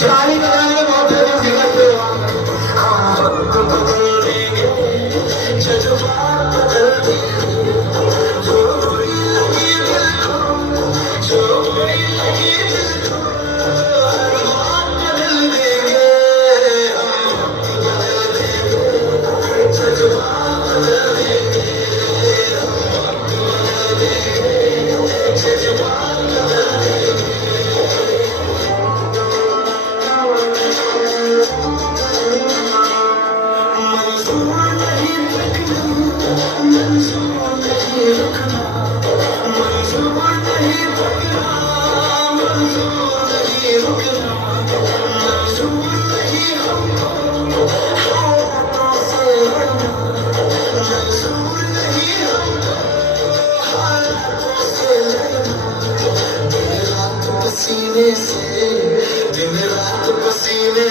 जाली लगाने बहुत अच्छी करते हो हम तो बदल देंगे जज्बात बदल देंगे जो बुरी लगी दिल को जो बुरी लगी दिल को हर बात बदल देंगे हम बदल देंगे जज्बात बदल देंगे हम बदल देंगे जज्बात बदल देंगे पसीने से दिन रात पसीने